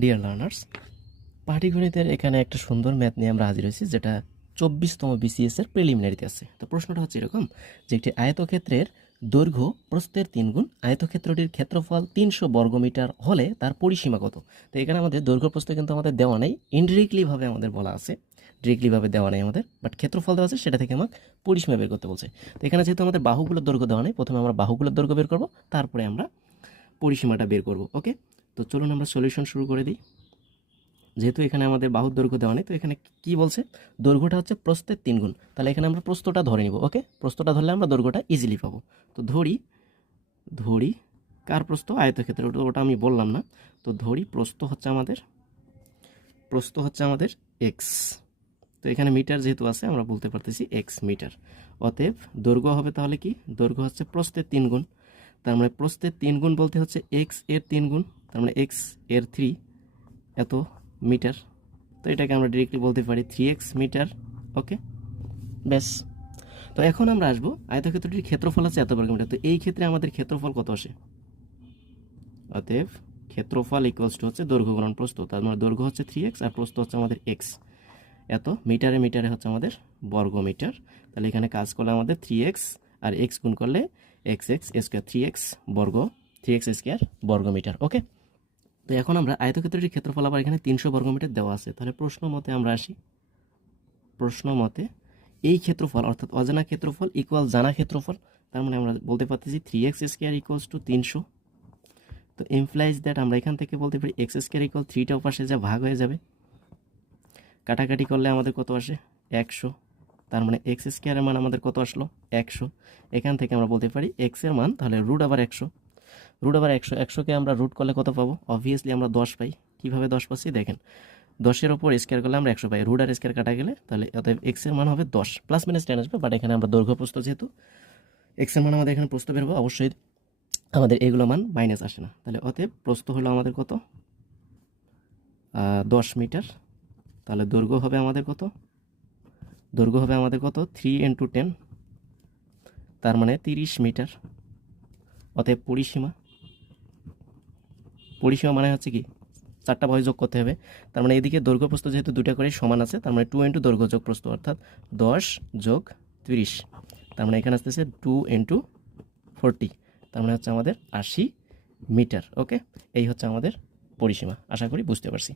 Dear learners, পাটিগণিতের এখানে একটা সুন্দর ম্যাথ নিয়ে আমরা হাজির হয়েছি, যেটা 24তম বিসিএস এর প্রিলিমিনারিতে আছে। তো প্রশ্নটা হচ্ছে এরকম যে একটি আয়তক্ষেত্রের দৈর্ঘ্য প্রস্থের 3 গুণ, আয়তক্ষেত্রটির ক্ষেত্রফল 300 বর্গমিটার হলে তার পরিসীমা কত? তো এখানে আমাদের দৈর্ঘ্য প্রস্থ কিন্তু আমাদের দেওয়া নেই, ইনডিরেক্টলিভাবে আমাদের বলা আছে, ডিরেক্টলিভাবে দেওয়া নেই আমাদের, বাট ক্ষেত্রফল দেওয়া আছে, সেটা থেকে আমাকে পরিসীমা বের করতে বলছে। তো এখানে যেহেতু আমাদের বাহুগুলোর দৈর্ঘ্য দেওয়া নেই, প্রথমে আমরা বাহুগুলোর দৈর্ঘ্য বের করব, তারপরে আমরা পরিসীমাটা বের করব। ওকে, তো চলুন আমরা সলিউশন শুরু করে দিই। যেহেতু এখানে আমাদের বাহুর দৈর্ঘ্য দেওয়া নেই, তো এখানে কি বলছে, দৈর্ঘ্যটা হচ্ছে প্রস্থের 3 গুণ, তাহলে এখানে আমরা প্রস্থটা ধরে নিব। ওকে, প্রস্থটা ধরলে আমরা দৈর্ঘ্যটা ইজিলি পাবো। তো ধরি কার প্রস্থ? আয়তক্ষেত্রে, ওটা আমি বললাম না। তো ধরি প্রস্থ হচ্ছে আমাদের এক্স। তো এখানে মিটার যেহেতু আছে, আমরা বলতে পারতেছি এক্স মিটার। অতএব দৈর্ঘ্য হবে তাহলে কি, দৈর্ঘ্য হচ্ছে প্রস্থের 3 গুণ, তার মানে প্রস্থের 3 গুণ বলতে হচ্ছে এক্স এর 3 গুণ, তার মানে এক্স এর 3 এত মিটার। তো এটাকে আমরা ডিরেক্টলি বলতে পারি 3x মিটার। ওকে, ব্যাস। তো এখন আমরা আসবো, আয়তক্ষেত্রটির ক্ষেত্রফল আছে এত বর্গমিটার, তো এই ক্ষেত্রে আমাদের ক্ষেত্রফল কত আসে? অতএব ক্ষেত্রফল ইকুয়ালস টু হচ্ছে দৈর্ঘ্য গুণন প্রস্থ, তার মানে দৈর্ঘ্য হচ্ছে 3x আর প্রস্থ হচ্ছে আমাদের x। এত মিটারে মিটারে হচ্ছে আমাদের বর্গমিটার। তাহলে এখানে কাজ করলে আমাদের 3x আর x গুণ করলে x স্কোয়ার, 3x বর্গ, 3x স্কোয়ার বর্গমিটার। ওকে, তো এখন আমরা আয়তক্ষেত্রটির ক্ষেত্রফল আবার এখানে 300 বর্গমিটার দেওয়া আছে, তাহলে প্রশ্ন মতে আমরা আসি। প্রশ্ন মতে এই ক্ষেত্রফল অর্থাৎ অজানা ক্ষেত্রফল ইকুয়াল জানা ক্ষেত্রফল, তার মানে আমরা বলতে পারতেছি 3x স্কোয়ার ইকুয়ালস টু 300। তো ইমপ্লাইজ দ্যাট আমরা এখান থেকে বলতে পারি এক্স স্কোয়ার ইকুয়াল 3টা পাশে যা ভাগ হয়ে যাবে, কাটাকাটি করলে আমাদের কত আসে? 100। তার মানে এক্স স্কোয়ারের মান আমাদের কত আসলো? 100। এখান থেকে আমরা বলতে পারি এক্সের মান তাহলে রুট আবার 100, রুট আবার 100, 100কে আমরা রুট করলে কত পাবো? অবভিয়াসলি আমরা 10 পাই। কীভাবে 10 পাচ্ছি দেখেন, 10-এর ওপর স্কোয়ার করলে আমরা 100 পাই, রুট আর স্কোয়ার কাটা গেলে, তাহলে অতএব এক্সের মান হবে 10, প্লাস মাইনাস 10 আসবে, বাট এখানে আমরা দৈর্ঘ্য প্রস্থ যেহেতু এক্সের মান আমাদের এখানে প্রস্থ বেরোবো, অবশ্যই আমাদের এগুলো মান মাইনাস আসে না। তাহলে অতএব প্রস্থ হলো আমাদের কত? 10 মিটার। তাহলে দৈর্ঘ্য হবে আমাদের কত? দৈর্ঘ্য হবে আমাদের কত? 3 × 10, তার মানে 30 মিটার। অতএব পরিসীমা মানে হচ্ছে কি, 4টা বাহু যোগ করতে হবে, তার মানে এদিকে দৈর্ঘ্য প্রস্থ যেহেতু দুটা করে সমান আছে, তার মানে 2 × দৈর্ঘ্য যোগ প্রস্থ, অর্থাৎ 10 যোগ 30, তার মানে এখানে আসতেছে 2 × 40, তার মানে হচ্ছে আমাদের 80 মিটার। ওকে, এই হচ্ছে আমাদের পরিসীমা। আশা করি বুঝতে পারছি।